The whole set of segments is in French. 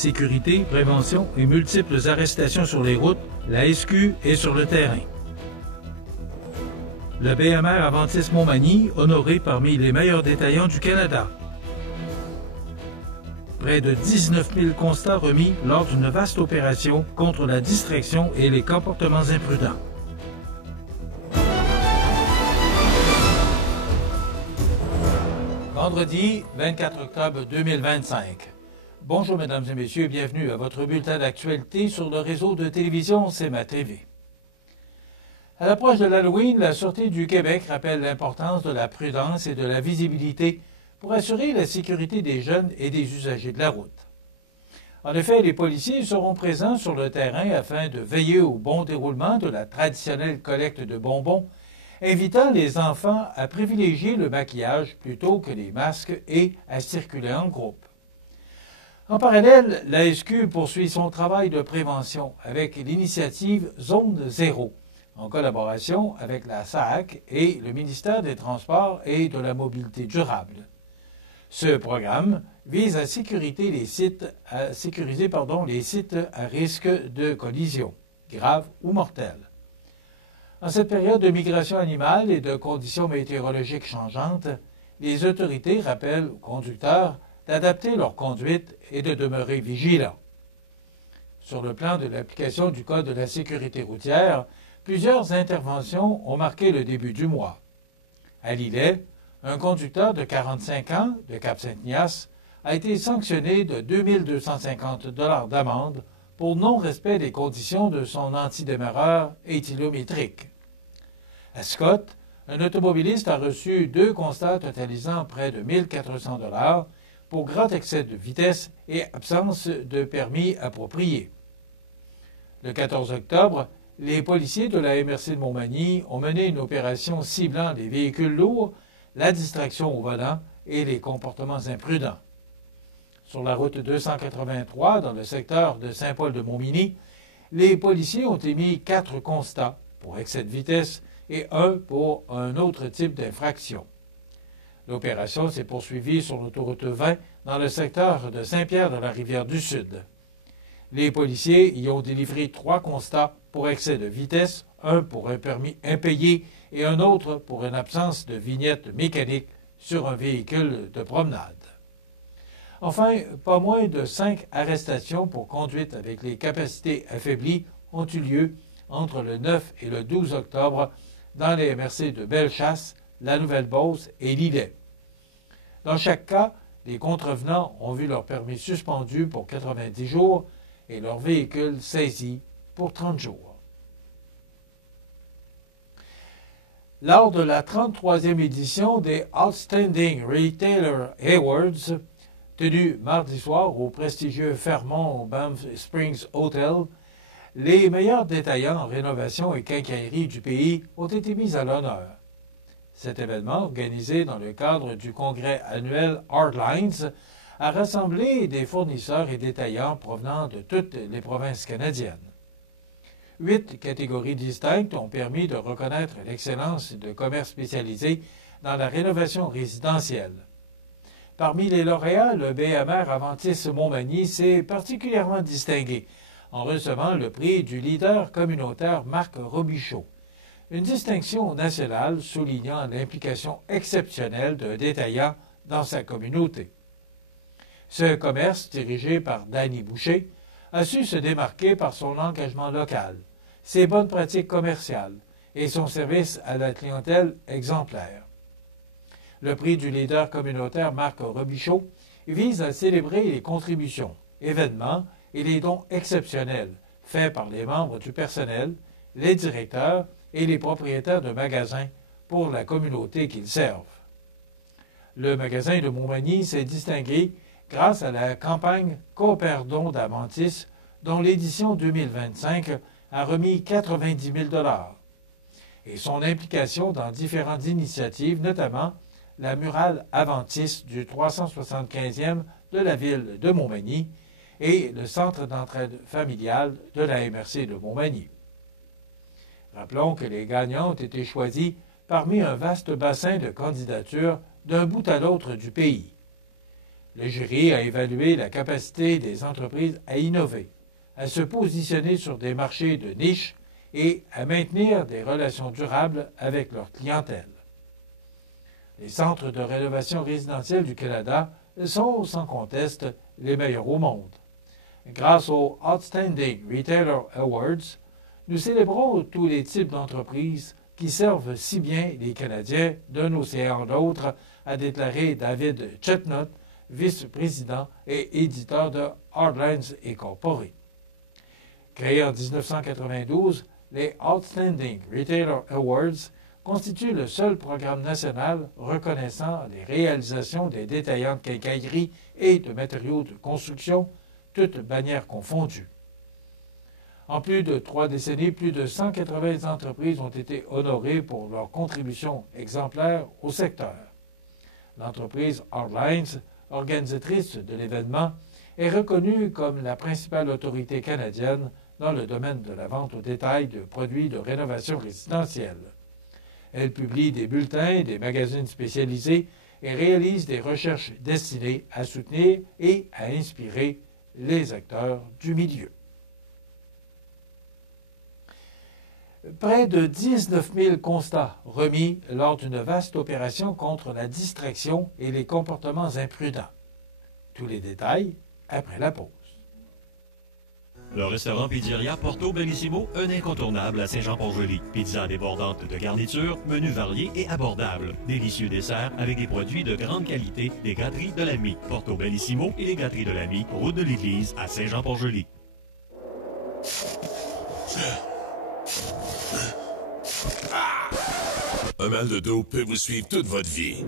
sécurité, prévention et multiples arrestations sur les routes, la SQ est sur le terrain. Le BMR Aventis Montmagny, honoré parmi les meilleurs détaillants du Canada. Près de 19 000 constats remis lors d'une vaste opération contre la distraction et les comportements imprudents. Vendredi 24 octobre 2025. Bonjour mesdames et messieurs, bienvenue à votre bulletin d'actualité sur le réseau de télévision CMA TV. À l'approche de l'Halloween, la Sûreté du Québec rappelle l'importance de la prudence et de la visibilité pour assurer la sécurité des jeunes et des usagers de la route. En effet, les policiers seront présents sur le terrain afin de veiller au bon déroulement de la traditionnelle collecte de bonbons, invitant les enfants à privilégier le maquillage plutôt que les masques et à circuler en groupe. En parallèle, la SQ poursuit son travail de prévention avec l'initiative Zone Zéro, en collaboration avec la SAAQ et le ministère des Transports et de la Mobilité durable. Ce programme vise à sécuriser les sites à risque de collision, grave ou mortelle. En cette période de migration animale et de conditions météorologiques changeantes, les autorités rappellent aux conducteurs d'adapter leur conduite et de demeurer vigilants. Sur le plan de l'application du Code de la sécurité routière, plusieurs interventions ont marqué le début du mois. À Lillet, un conducteur de 45 ans de Cap-Saint-Ignace a été sanctionné de 2 250 $ d'amende pour non-respect des conditions de son antidémarreur éthylométrique. À Scott, un automobiliste a reçu 2 constats totalisant près de 1 400 $ pour grand excès de vitesse et absence de permis approprié. Le 14 octobre, les policiers de la MRC de Montmagny ont mené une opération ciblant les véhicules lourds, la distraction au volant et les comportements imprudents. Sur la route 283, dans le secteur de Saint-Paul-de-Montmagny, les policiers ont émis 4 constats pour excès de vitesse et 1 pour un autre type d'infraction. L'opération s'est poursuivie sur l'autoroute 20 dans le secteur de Saint-Pierre-de-la-Rivière-du-Sud. Les policiers y ont délivré 3 constats pour excès de vitesse, 1 pour un permis impayé et un autre pour une absence de vignette mécanique sur un véhicule de promenade. Enfin, pas moins de 5 arrestations pour conduite avec les capacités affaiblies ont eu lieu entre le 9 et le 12 octobre dans les MRC de Bellechasse, La Nouvelle-Beauce et Lillet. Dans chaque cas, les contrevenants ont vu leur permis suspendu pour 90 jours et leur véhicule saisi pour 30 jours. Lors de la 33e édition des Outstanding Retailer Awards, tenue mardi soir au prestigieux Fairmont Banff Springs Hotel, les meilleurs détaillants en rénovation et quincaillerie du pays ont été mis à l'honneur. Cet événement, organisé dans le cadre du congrès annuel Hardlines, a rassemblé des fournisseurs et détaillants provenant de toutes les provinces canadiennes. 8 catégories distinctes ont permis de reconnaître l'excellence de commerce spécialisé dans la rénovation résidentielle. Parmi les lauréats, le BMR Aventis Montmagny s'est particulièrement distingué en recevant le prix du leader communautaire Marc Robichaud, une distinction nationale soulignant l'implication exceptionnelle d'un détaillant dans sa communauté. Ce commerce, dirigé par Danny Boucher, a su se démarquer par son engagement local, ses bonnes pratiques commerciales et son service à la clientèle exemplaire. Le prix du leader communautaire Marc Robichaud vise à célébrer les contributions, événements et les dons exceptionnels faits par les membres du personnel, les directeurs et les propriétaires de magasins pour la communauté qu'ils servent. Le magasin de Montmagny s'est distingué grâce à la campagne Cooperdon d'Aventis, dont l'édition 2025 a remis 90 000 $, et son implication dans différentes initiatives, notamment la murale Aventis du 375e de la ville de Montmagny et le centre d'entraide familiale de la MRC de Montmagny. Rappelons que les gagnants ont été choisis parmi un vaste bassin de candidatures d'un bout à l'autre du pays. Le jury a évalué la capacité des entreprises à innover, à se positionner sur des marchés de niche et à maintenir des relations durables avec leur clientèle. Les centres de rénovation résidentielle du Canada sont sans conteste les meilleurs au monde. Grâce aux Outstanding Retailer Awards, nous célébrons tous les types d'entreprises qui servent si bien les Canadiens d'un océan à l'autre, a déclaré David Chetnut, vice-président et éditeur de Hardlines Incorporé. Créés en 1992, les Outstanding Retailer Awards constituent le seul programme national reconnaissant les réalisations des détaillants de quincaillerie et de matériaux de construction, toutes bannières confondues. En plus de 3 décennies, plus de 180 entreprises ont été honorées pour leur contribution exemplaire au secteur. L'entreprise Hardlines, organisatrice de l'événement, est reconnue comme la principale autorité canadienne dans le domaine de la vente au détail de produits de rénovation résidentielle. Elle publie des bulletins et des magazines spécialisés et réalise des recherches destinées à soutenir et à inspirer les acteurs du milieu. Près de 19 000 constats remis lors d'une vaste opération contre la distraction et les comportements imprudents. Tous les détails après la pause. Le restaurant Pizzeria Porto Bellissimo, un incontournable à Saint-Jean-Port-Joli. Pizza débordante de garnitures, menus variés et abordables. Délicieux desserts avec des produits de grande qualité des gâteries de l'Ami. Porto Bellissimo et les gâteries de l'Ami, route de l'Église à Saint-Jean-Port-Joli. Un mal de dos peut vous suivre toute votre vie.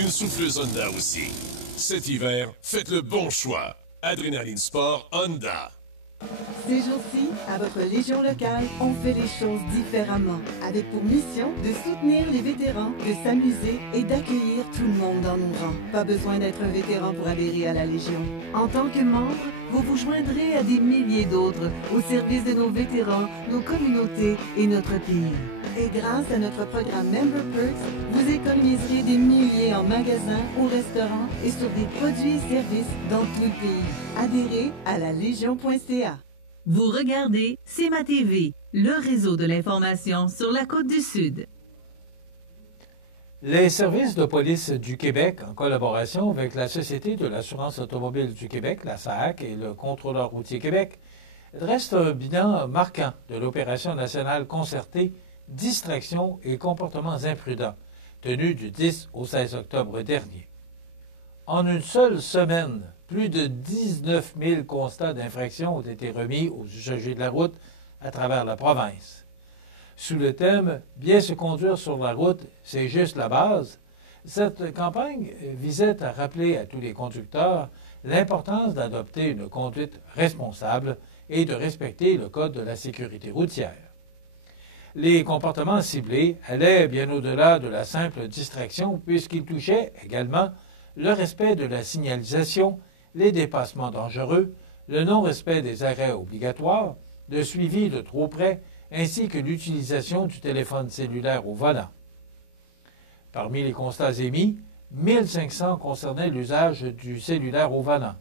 Une souffleuse Honda aussi. Cet hiver, faites le bon choix. Adrénaline Sport Honda. Ces jours-ci, à votre Légion locale, on fait les choses différemment, avec pour mission de soutenir les vétérans, de s'amuser et d'accueillir tout le monde dans nos rangs. Pas besoin d'être un vétéran pour adhérer à la Légion. En tant que membre, vous vous joindrez à des milliers d'autres au service de nos vétérans, nos communautés et notre pays. Et grâce à notre programme Member Perks, vous économiserez des milliers en magasins, au restaurant et sur des produits et services dans tout le pays. Adhérez à la Légion.ca. Vous regardez CMA TV, le réseau de l'information sur la Côte-du-Sud. Les services de police du Québec, en collaboration avec la Société de l'assurance automobile du Québec, la SAAC, et le Contrôleur routier Québec, dressent un bilan marquant de l'opération nationale concertée Distraction et comportements imprudents, tenue du 10 au 16 octobre dernier. En une seule semaine, plus de 19 000 constats d'infraction ont été remis aux usagers de la route à travers la province. Sous le thème « Bien se conduire sur la route, c'est juste la base », cette campagne visait à rappeler à tous les conducteurs l'importance d'adopter une conduite responsable et de respecter le Code de la sécurité routière. Les comportements ciblés allaient bien au-delà de la simple distraction puisqu'ils touchaient également le respect de la signalisation, les dépassements dangereux, le non-respect des arrêts obligatoires, le suivi de trop près, ainsi que l'utilisation du téléphone cellulaire au volant. Parmi les constats émis, 1500 concernaient l'usage du cellulaire au volant,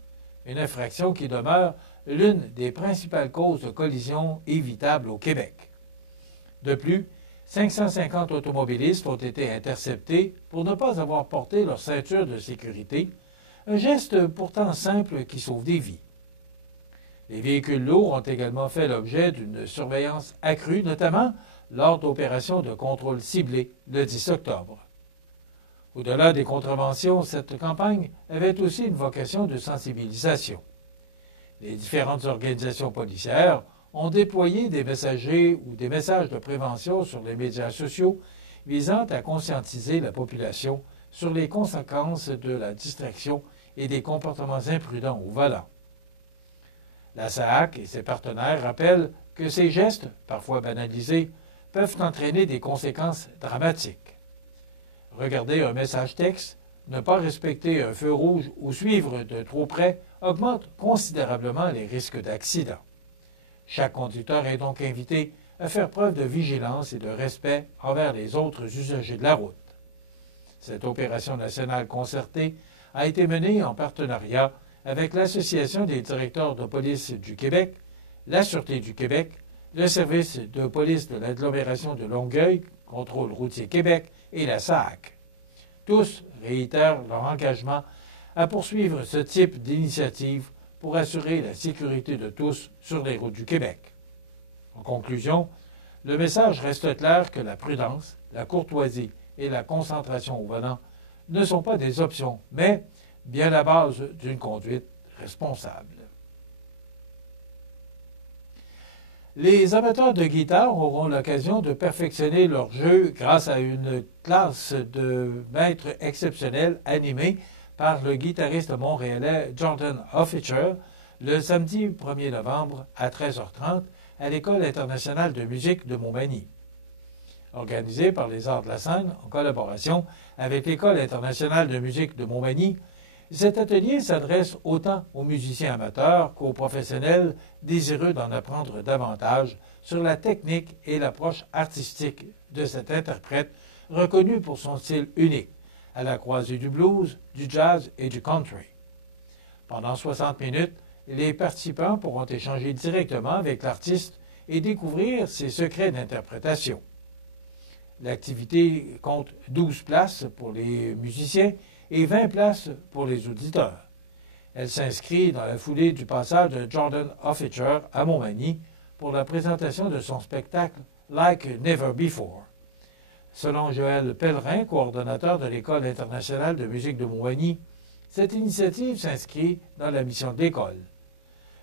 une infraction qui demeure l'une des principales causes de collisions évitables au Québec. De plus, 550 automobilistes ont été interceptés pour ne pas avoir porté leur ceinture de sécurité, un geste pourtant simple qui sauve des vies. Les véhicules lourds ont également fait l'objet d'une surveillance accrue, notamment lors d'opérations de contrôle ciblées le 10 octobre. Au-delà des contraventions, cette campagne avait aussi une vocation de sensibilisation. Les différentes organisations policières ont déployé des messagers ou des messages de prévention sur les médias sociaux visant à conscientiser la population sur les conséquences de la distraction et des comportements imprudents au volant. La SAAC et ses partenaires rappellent que ces gestes, parfois banalisés, peuvent entraîner des conséquences dramatiques. Regarder un message texte, ne pas respecter un feu rouge ou suivre de trop près augmente considérablement les risques d'accident. Chaque conducteur est donc invité à faire preuve de vigilance et de respect envers les autres usagers de la route. Cette opération nationale concertée a été menée en partenariat avec l'Association des directeurs de police du Québec, la Sûreté du Québec, le Service de police de l'agglomération de Longueuil, Contrôle routier Québec et la SAC. Tous réitèrent leur engagement à poursuivre ce type d'initiative pour assurer la sécurité de tous sur les routes du Québec. En conclusion, le message reste clair que la prudence, la courtoisie et la concentration au volant ne sont pas des options, mais bien la base d'une conduite responsable. Les amateurs de guitare auront l'occasion de perfectionner leur jeu grâce à une classe de maîtres exceptionnels animée par le guitariste montréalais Jordan Officer le samedi 1er novembre à 13h30 à l'École internationale de musique de Montmagny. Organisé par les Arts de la scène en collaboration avec l'École internationale de musique de Montmagny, cet atelier s'adresse autant aux musiciens amateurs qu'aux professionnels désireux d'en apprendre davantage sur la technique et l'approche artistique de cet interprète reconnu pour son style unique, à la croisée du blues, du jazz et du country. Pendant 60 minutes, les participants pourront échanger directement avec l'artiste et découvrir ses secrets d'interprétation. L'activité compte 12 places pour les musiciens et 20 places pour les auditeurs. Elle s'inscrit dans la foulée du passage de Jordan Officer à Montmagny pour la présentation de son spectacle Like Never Before. Selon Joël Pellerin, coordonnateur de l'École internationale de musique de Montmagny, cette initiative s'inscrit dans la mission de l'école.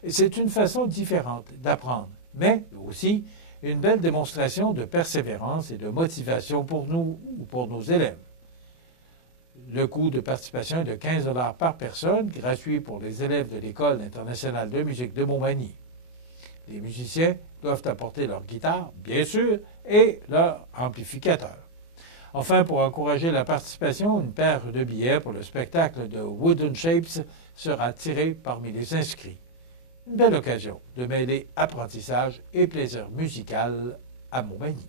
C'est une façon différente d'apprendre, mais aussi une belle démonstration de persévérance et de motivation pour nous ou pour nos élèves. Le coût de participation est de 15 $ par personne, gratuit pour les élèves de l'École internationale de musique de Montmagny. Les musiciens doivent apporter leur guitare, bien sûr, et leur amplificateur. Enfin, pour encourager la participation, une paire de billets pour le spectacle de Wooden Shapes sera tirée parmi les inscrits. Une belle occasion de mêler apprentissage et plaisir musical à Montmagny.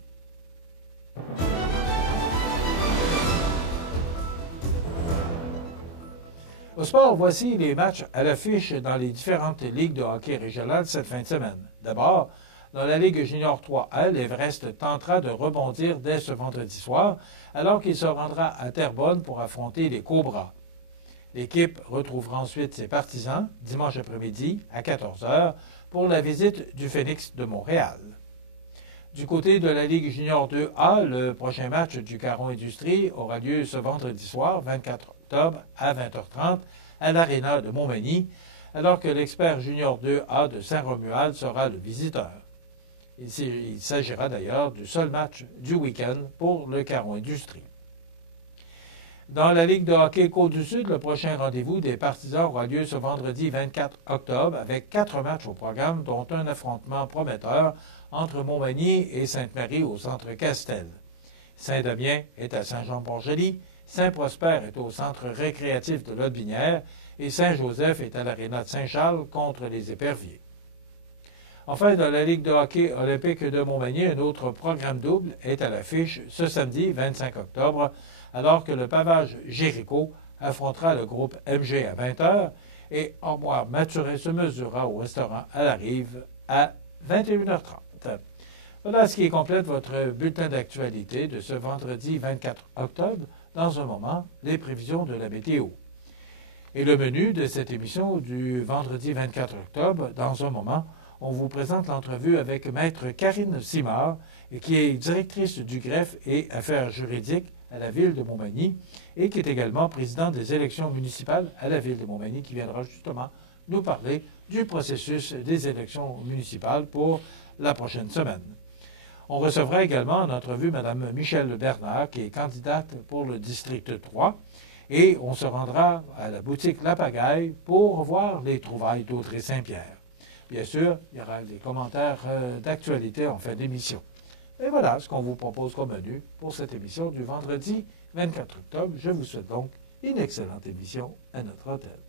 Au sport, voici les matchs à l'affiche dans les différentes ligues de hockey régionales cette fin de semaine. D'abord, dans la Ligue junior 3A, l'Everest tentera de rebondir dès ce vendredi soir, alors qu'il se rendra à Terrebonne pour affronter les Cobras. L'équipe retrouvera ensuite ses partisans dimanche après-midi à 14h pour la visite du Phoenix de Montréal. Du côté de la Ligue junior 2A, le prochain match du Caron Industrie aura lieu ce vendredi soir, 24 octobre, à 20h30, à l'Aréna de Montmagny, alors que l'Expert junior 2A de Saint-Romuald sera le visiteur. Il s'agira d'ailleurs du seul match du week-end pour le Caron Industrie. Dans la Ligue de hockey Côte-du-Sud, le prochain rendez-vous des partisans aura lieu ce vendredi 24 octobre avec 4 matchs au programme, dont un affrontement prometteur entre Montmagny et Sainte-Marie au centre Castel. Saint-Damien est à Saint-Jean-Port-Joli, Saint-Prosper est au centre récréatif de Lotbinière et Saint-Joseph est à l'aréna de Saint-Charles contre les Éperviers. Enfin, dans la Ligue de hockey olympique de Montmagny, un autre programme double est à l'affiche ce samedi 25 octobre, alors que le pavage Jéricho affrontera le groupe MG à 20h et Armoire Maturin se mesurera au restaurant à la Rive à 21h30. Voilà ce qui complète votre bulletin d'actualité de ce vendredi 24 octobre. Dans un moment, les prévisions de la météo. Et le menu de cette émission du vendredi 24 octobre, dans un moment, on vous présente l'entrevue avec Maître Karine Simard, qui est directrice du greffe et affaires juridiques à la ville de Montmagny et qui est également présidente des élections municipales à la ville de Montmagny, qui viendra justement nous parler du processus des élections municipales pour la prochaine semaine. On recevra également en entrevue Mme Michèle Bernard, qui est candidate pour le district 3, et on se rendra à la boutique La Pagaille pour voir les trouvailles d'Audrey Saint-Pierre. Bien sûr, il y aura des commentaires d'actualité en fin d'émission. Et voilà ce qu'on vous propose comme menu pour cette émission du vendredi 24 octobre. Je vous souhaite donc une excellente émission à notre hôtel.